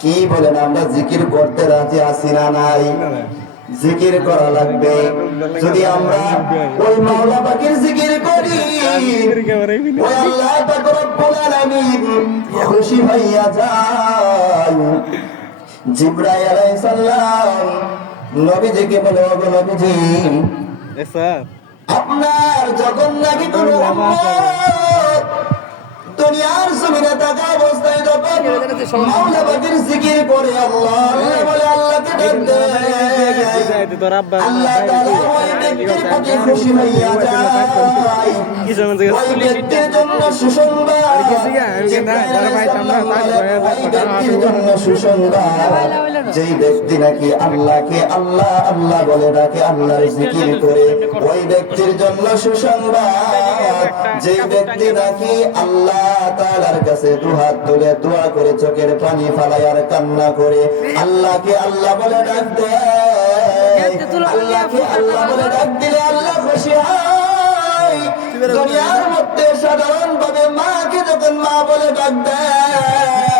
কি বলেন, আমরা জিকির করতে রাজি আছি না নাই? জিকির করা লাগবে। যদি আমরা ওই মাওলা পাকের জিকির করি, ওই আল্লাহ পাক রব্বুল আলামিন খুশি হইয়া যায়। জিবরাইল আলাইহিস সালাম নবীজিকে বলে, ওগো নবীজি, আপনার যখন নাকি কোনো উম্মত দুনিয়ার জমিনে থাকা অবস্থায় যখন মাওলা পাকের জিকির করে, আল্লাহ বলে, আল্লাহকে ডাক দেয়, আল্লাহ তাআলা ওই ব্যক্তির প্রতি খুশি হইয়া যায়। ওই ব্যক্তির জন্য সুসংবাদ, ওই ব্যক্তির জন্য সুসংবাদ, যেই ব্যক্তি নাকি আল্লাহকে আল্লাহ আল্লাহ বলে ডাকে, আল্লাহর জিকির করে, ওই ব্যক্তির জন্য সুসংবাদ, যেই ব্যক্তি নাকি আল্লাহ তাআলার কাছে দুহাত তুলে দোয়া করে, চোখের পানি ফালায় আর কান্না করে, আল্লাহকে আল্লাহ বলে ডাক দেয়, আল্লাহকে আল্লাহ বলে ডাক দিলে আল্লাহ খুশি হয়। দুনিয়ার মধ্যে সাধারণ ভাবে মাকে যখন মা বলে ডাক দেয়,